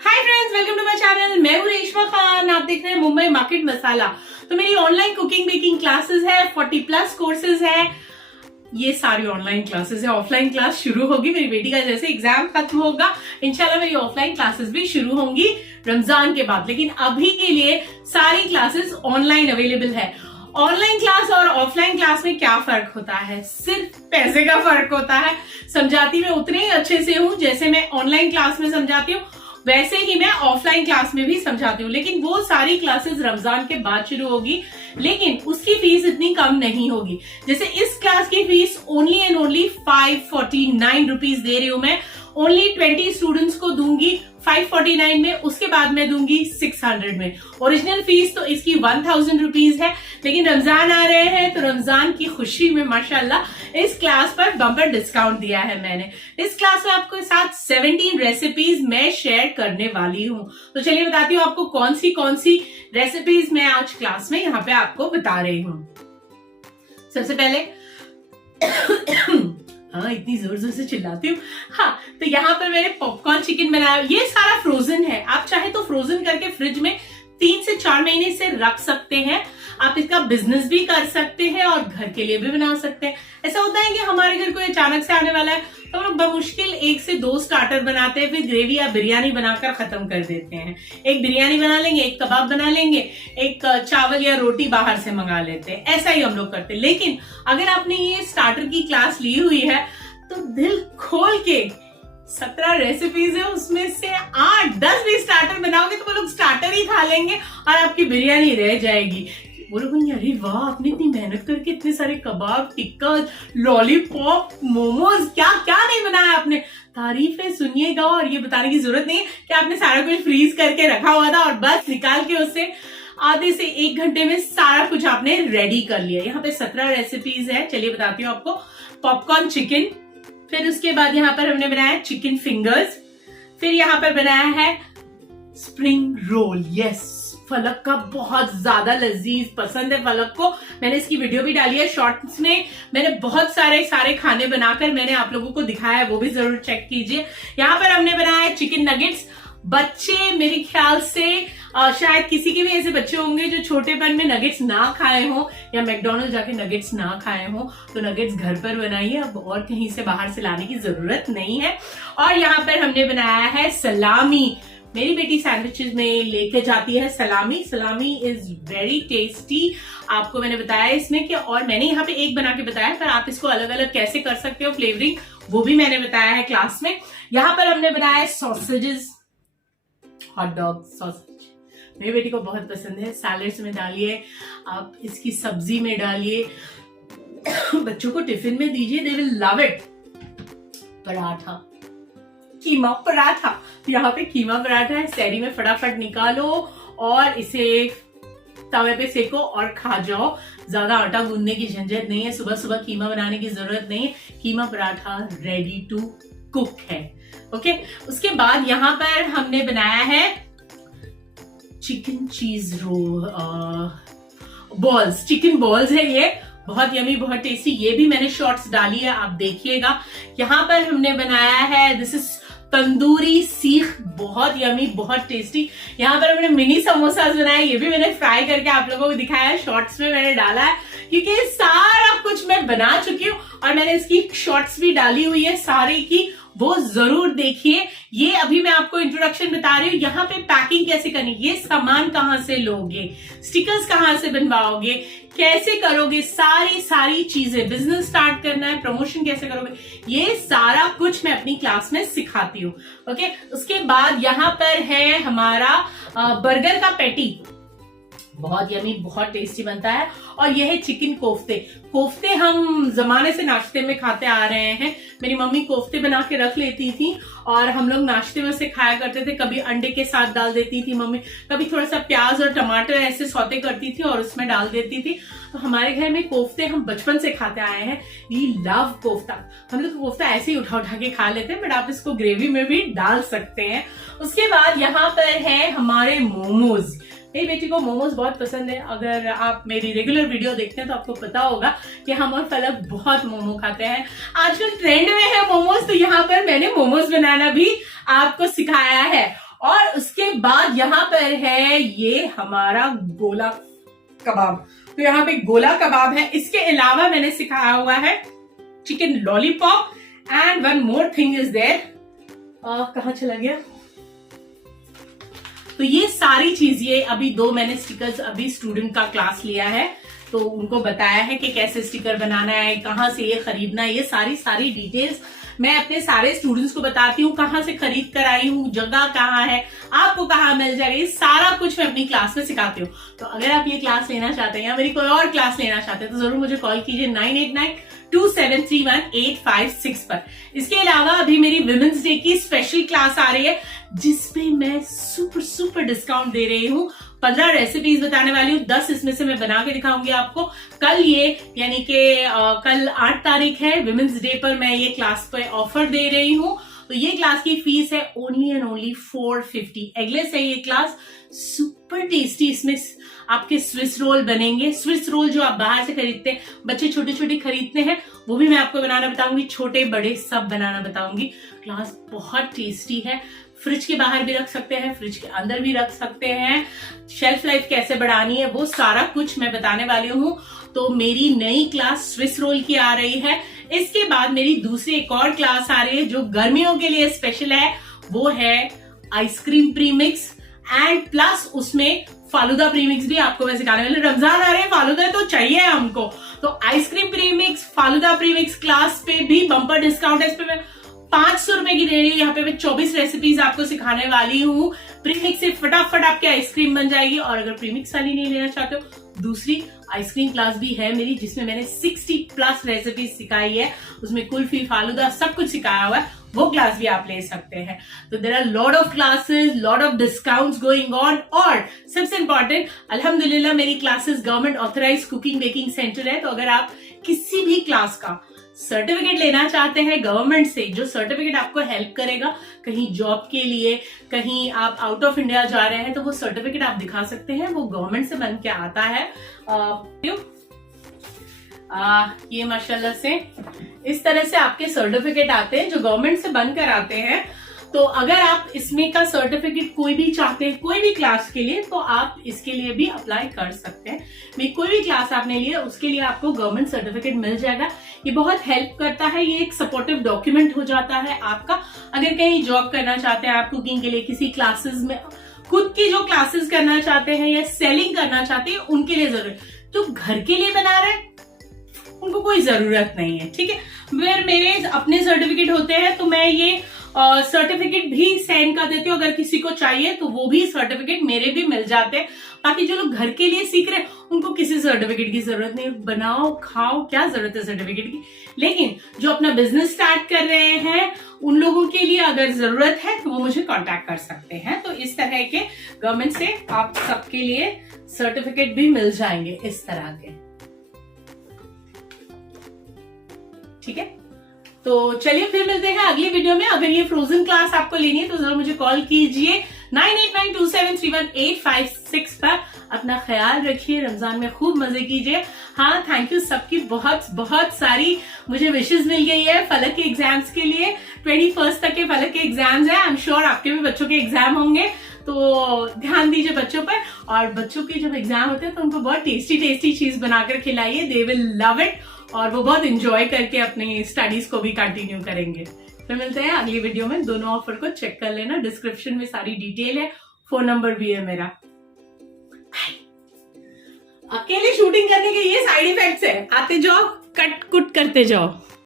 Hi friends, welcome to my channel. मैं हूं रेशमा खान। आप देख रहे हैं मुंबई मार्केट मसाला। तो मेरी ऑनलाइन कुकिंग बेकिंग क्लासेस है, 40+ कोर्सेज है। ये सारी ऑनलाइन क्लासेस है। ऑफलाइन क्लास शुरू होगी मेरी बेटी का जैसे एग्जाम खत्म होगा, इंशाल्लाह मेरी ऑफलाइन क्लासेस भी शुरू होंगी रमजान के बाद। लेकिन अभी के लिए सारी क्लासेस ऑनलाइन अवेलेबल है। ऑनलाइन क्लास और ऑफलाइन क्लास में क्या फर्क होता है? सिर्फ पैसे का फर्क होता है। समझाती मैं उतने ही अच्छे से हूं जैसे मैं ऑनलाइन क्लास में समझाती हूँ, वैसे ही मैं ऑफलाइन क्लास में भी समझाती हूँ। लेकिन वो सारी क्लासेस रमजान के बाद शुरू होगी, लेकिन उसकी फीस इतनी कम नहीं होगी। जैसे इस क्लास की fees only and only 549 rupees दे रही हूं मैं। ओनली 20 स्टूडेंट्स को दूंगी 549 में, उसके बाद मैं दूंगी 600 में। ओरिजिनल फीस तो इसकी 1000 रुपीज है, लेकिन रमजान आ रहे हैं तो रमजान की खुशी में माशाल्लाह इस क्लास पर बम्पर डिस्काउंट दिया है मैंने। इस क्लास में आपको साथ 17 रेसिपीज मैं शेयर करने वाली हूं। तो चलिए बताती हूँ आपको कौन सी रेसिपीज मैं आज क्लास में यहाँ पे आपको बता रही हूँ। सबसे पहले हाँ, इतनी जोर जोर से चिल्लाती हूँ। हाँ, तो यहाँ पर मैंने पॉपकॉर्न चिकन बनाया। ये सारा फ्रोजन है। आप चाहे तो फ्रोजन करके फ्रिज में 3 से 4 महीने से रख सकते हैं। आप इसका बिजनेस भी कर सकते हैं और घर के लिए भी बना सकते हैं। ऐसा होता है कि हमारे घर कोई अचानक से आने वाला है तो हम लोग बमुश्किल 1 से 2 स्टार्टर बनाते हैं, फिर ग्रेवी या बिरयानी बनाकर खत्म कर देते हैं। एक बिरयानी बना लेंगे, एक कबाब बना लेंगे, एक चावल या रोटी बाहर से मंगा लेते हैं। ऐसा ही हम लोग करते हैं। लेकिन अगर आपने ये स्टार्टर की क्लास ली हुई है तो दिल खोल के 17 रेसिपीज है, उसमें से 8-10 भी स्टार्टर बनाओगे तो वो लोग स्टार्टर ही खा लेंगे और आपकी बिरयानी रह जाएगी। वो लोग अरे वाह, आपने इतनी मेहनत करके इतने सारे कबाब, टिक्का, लॉलीपॉप, मोमोज, क्या क्या नहीं बनाया आपने। तारीफें सुनिएगा और ये बताने की जरूरत नहीं है कि आपने सारा कुछ फ्रीज करके रखा हुआ था और बस निकाल के उससे आधे से 1 घंटे में सारा कुछ आपने रेडी कर लिया। यहाँ पे 17 रेसिपीज है। चलिए बताती हूँ आपको। पॉपकॉर्न चिकन, फिर उसके बाद यहाँ पर हमने बनाया चिकन फिंगर्स, फिर यहाँ पर बनाया है स्प्रिंग रोल। यस, फलक का बहुत ज्यादा लजीज पसंद है फलक को। मैंने इसकी वीडियो भी डाली है शॉर्ट्स में। मैंने बहुत सारे खाने बनाकर मैंने आप लोगों को दिखाया है, वो भी जरूर चेक कीजिए। यहाँ पर हमने बनाया है चिकन नगेट्स। बच्चे मेरे ख्याल से शायद किसी के भी ऐसे बच्चे होंगे जो छोटेपन में नगेट्स ना खाए हो या मैकडॉनल्ड जाके नगेट्स ना खाए हो, तो नगेट्स घर पर बनाइए। अब और कहीं से बाहर से लाने की जरूरत नहीं है। और यहाँ पर हमने बनाया है सलामी। मेरी बेटी सैंडविचेस में लेके जाती है सलामी। सलामी इज वेरी टेस्टी। आपको मैंने बताया इसमें कि, और मैंने यहाँ पे एक बना के बताया, पर आप इसको अलग अलग कैसे कर सकते हो फ्लेवरिंग, वो भी मैंने बताया है क्लास में। यहाँ पर हमने बनाया है सॉसेजेस, हॉट डॉग सॉसेज। मेरी बेटी को बहुत पसंद है। सैलेड्स में डालिए, आप इसकी सब्जी में डालिए, बच्चों को टिफिन में दीजिए, they will love it. Paratha, keema paratha. यहाँ पे कीमा पराठा है। सैरी में फटाफट निकालो और इसे तवे पे सेको और खा जाओ। ज्यादा आटा गूंदने की झंझट नहीं है, सुबह सुबह कीमा बनाने की जरूरत नहीं है। कीमा पराठा रेडी टू कुक है। ओके, उसके बाद यहाँ पर हमने बनाया है chicken cheese role balls. Chicken balls है ये, बहुत यमी, बहुत टेस्टी। ये भी मैंने शॉर्ट्स डाली है, आप देखिएगा। यहाँ पर हमने बनाया है दिस इज तंदूरी सीख, बहुत यमी, बहुत टेस्टी। यहाँ पर हमने मिनी समोसास बनाए, ये भी मैंने फ्राई करके आप लोगों को दिखाया है, शॉर्ट्स में मैंने डाला है, क्योंकि सारा कुछ मैं बना चुकी हूँ और मैंने इसकी शॉर्ट्स भी डाली हुई है सारी की, वो जरूर देखिए। ये अभी मैं आपको इंट्रोडक्शन बता रही हूँ। यहाँ पे पैकिंग कैसे करनी, ये सामान कहाँ से लोगे, स्टिकर्स कहाँ से बनवाओगे, कैसे करोगे, सारी चीजें, बिजनेस स्टार्ट करना है, प्रमोशन कैसे करोगे, ये सारा कुछ मैं अपनी क्लास में सिखाती हूँ। ओके, उसके बाद यहाँ पर है हमारा बर्गर का पैटी, बहुत यमी, बहुत टेस्टी बनता है। और यह है चिकन कोफ्ते। कोफ्ते हम जमाने से नाश्ते में खाते आ रहे हैं। मेरी मम्मी कोफ्ते बना के रख लेती थी और हम लोग नाश्ते में से खाया करते थे। कभी अंडे के साथ डाल देती थी मम्मी, कभी थोड़ा सा प्याज और टमाटर ऐसे सौते करती थी और उसमें डाल देती थी। तो हमारे घर में कोफ्ते हम बचपन से खाते आए हैं। We love kofta. हम लोग कोफ्ता ऐसे ही उठा के खा लेते हैं, बट आप इसको ग्रेवी में भी डाल सकते हैं। उसके बाद यहाँ पर है हमारे मोमोज। मेरी बेटी को मोमोज बहुत पसंद है। अगर आप मेरी रेगुलर वीडियो देखते हैं तो आपको पता होगा कि हम और फलक बहुत मोमो खाते हैं। आजकल ट्रेंड में है मोमोज, तो यहाँ पर मैंने मोमोज बनाना भी आपको सिखाया है। और उसके बाद यहाँ पर है ये हमारा गोला कबाब। तो यहाँ पे गोला कबाब है। इसके अलावा मैंने सिखाया हुआ है chicken lollipop and one more thing is there. कहाँ चला गया? तो ये सारी चीज, ये अभी 2 मैंने स्टिकर्स अभी स्टूडेंट का क्लास लिया है तो उनको बताया है कि कैसे स्टिकर बनाना है, कहाँ से ये खरीदना है, ये सारी डिटेल्स मैं अपने सारे स्टूडेंट्स को बताती हूँ। कहाँ से खरीद कर आई हूँ, जगह कहाँ है, आपको कहाँ मिल जाएगा, ये सारा कुछ मैं अपनी क्लास में सिखाती हूँ। तो अगर आप ये क्लास लेना चाहते हैं या मेरी कोई और क्लास लेना चाहते हैं तो जरूर मुझे कॉल कीजिए 9892731856 पर। इसके अलावा अभी मेरी विमेंस डे की स्पेशल क्लास आ रही है जिसपे मैं सुपर डिस्काउंट दे रही हूँ। 15 रेसिपीज बताने वाली हूँ, 10 इसमें से मैं बना के दिखाऊंगी आपको। कल ये यानी कि कल 8 तारीख है, विमेंस डे पर मैं ये क्लास पे ऑफर दे रही हूँ। तो ये क्लास की फीस है ओनली एंड ओनली 450 एगलेस है ये क्लास। सुपर टेस्टी इसमें आपके स्विस रोल बनेंगे। स्विस रोल जो आप बाहर से खरीदते हैं, बच्चे छोटे छोटे खरीदते हैं, वो भी मैं आपको बनाना बताऊंगी, छोटे बड़े सब बनाना बताऊंगी। क्लास बहुत टेस्टी है। फ्रिज के बाहर भी रख सकते हैं, फ्रिज के अंदर भी रख सकते हैं। शेल्फ लाइफ कैसे बढ़ानी है वो सारा कुछ मैं बताने वाली हूँ। तो मेरी नई क्लास स्विस रोल की आ रही है। इसके बाद मेरी दूसरी एक और क्लास आ रही है जो गर्मियों के लिए स्पेशल है, वो है आइसक्रीम प्रीमिक्स एंड प्लस उसमें फालूदा प्रीमिक्स भी आपको मैं सिखाने वाली। रमजान आ रहे हैं, फालूदा तो चाहिए हमको। तो ice cream premix, falooda premix class पे भी बम्पर डिस्काउंट है। इस पे मैं 500 रुपए की दे रही हूँ। यहाँ पे मैं 24 रेसिपीज आपको सिखाने वाली हूँ। प्रीमिक्स से फटाफट आपकी आइसक्रीम बन जाएगी। और अगर प्रीमिक्स वाली नहीं लेना चाहते हो, दूसरी आइसक्रीम क्लास भी है मेरी जिसमें मैंने 60+ रेसिपीज सिखाई है। उसमें कुल्फी, फालूदा सब कुछ सिखाया हुआ है, वो क्लास भी आप ले सकते हैं। तो there are lot of classes, lot of discounts going on. और सबसे इंपॉर्टेंट, अल्हम्दुलिल्लाह मेरी classes government authorise cooking baking centre है। तो अगर आप किसी भी क्लास का सर्टिफिकेट लेना चाहते हैं गवर्नमेंट से, जो सर्टिफिकेट आपको हेल्प करेगा कहीं जॉब के लिए, कहीं आप आउट ऑफ इंडिया जा रहे हैं, तो वो सर्टिफिकेट आप दिखा सकते हैं, वो गवर्नमेंट से बन के आता है। ये माशाल्लाह से इस तरह से आपके सर्टिफिकेट आते हैं जो गवर्नमेंट से बनकर आते हैं। तो अगर आप इसमें का सर्टिफिकेट कोई भी चाहते हैं कोई भी क्लास के लिए, तो आप इसके लिए भी अप्लाई कर सकते हैं। मैं कोई भी क्लास आपने लिया उसके लिए आपको गवर्नमेंट सर्टिफिकेट मिल जाएगा। ये बहुत हेल्प करता है, ये एक सपोर्टिव डॉक्यूमेंट हो जाता है आपका। अगर कहीं जॉब करना चाहते हैं आप कुकिंग के लिए, किसी क्लासेस में खुद की जो क्लासेस करना चाहते हैं या सेलिंग करना चाहते हैं, उनके लिए जरूरत। जो घर के लिए बना रहे हैं उनको कोई जरूरत नहीं है, ठीक है। फिर मेरे अपने सर्टिफिकेट होते हैं तो मैं ये सर्टिफिकेट भी सेंड कर देती हूँ। अगर किसी को चाहिए तो वो भी सर्टिफिकेट मेरे भी मिल जाते हैं। बाकी जो लोग घर के लिए सीख रहे हैं उनको किसी सर्टिफिकेट की जरूरत नहीं, बनाओ खाओ, क्या जरूरत है सर्टिफिकेट की। लेकिन जो अपना बिजनेस स्टार्ट कर रहे हैं उन लोगों के लिए अगर जरूरत है तो वो मुझे कांटेक्ट कर सकते हैं। तो इस तरह के गवर्नमेंट से आप सबके लिए सर्टिफिकेट भी मिल जाएंगे इस तरह के, ठीक है। तो चलिए फिर मिलते हैं अगली वीडियो में। अगर ये फ्रोजन क्लास आपको लेनी है तो जरूर मुझे कॉल कीजिए 9892731856 पर। अपना ख्याल रखिए, रमजान में खूब मजे कीजिए। हाँ, थैंक यू सबकी बहुत सारी मुझे विशेष मिल गई है फलक के एग्जाम्स के लिए। 21 तक के फलक के एग्जाम्स हैं। आई एम श्योर आपके भी बच्चों के एग्जाम होंगे, तो ध्यान दीजिए बच्चों पर। और बच्चों के जब एग्जाम होते हैं तो उनको बहुत टेस्टी चीज बनाकर खिलाइए, दे विल लव इट, और वो बहुत इंजॉय करके अपनी स्टडीज को भी कंटिन्यू करेंगे। फिर मिलते हैं अगली वीडियो में। दोनों ऑफर को चेक कर लेना, डिस्क्रिप्शन में सारी डिटेल है, फोन नंबर भी है मेरा। अकेले शूटिंग करने के ये साइड इफेक्ट्स है, आते जाओ कट कुट करते जाओ।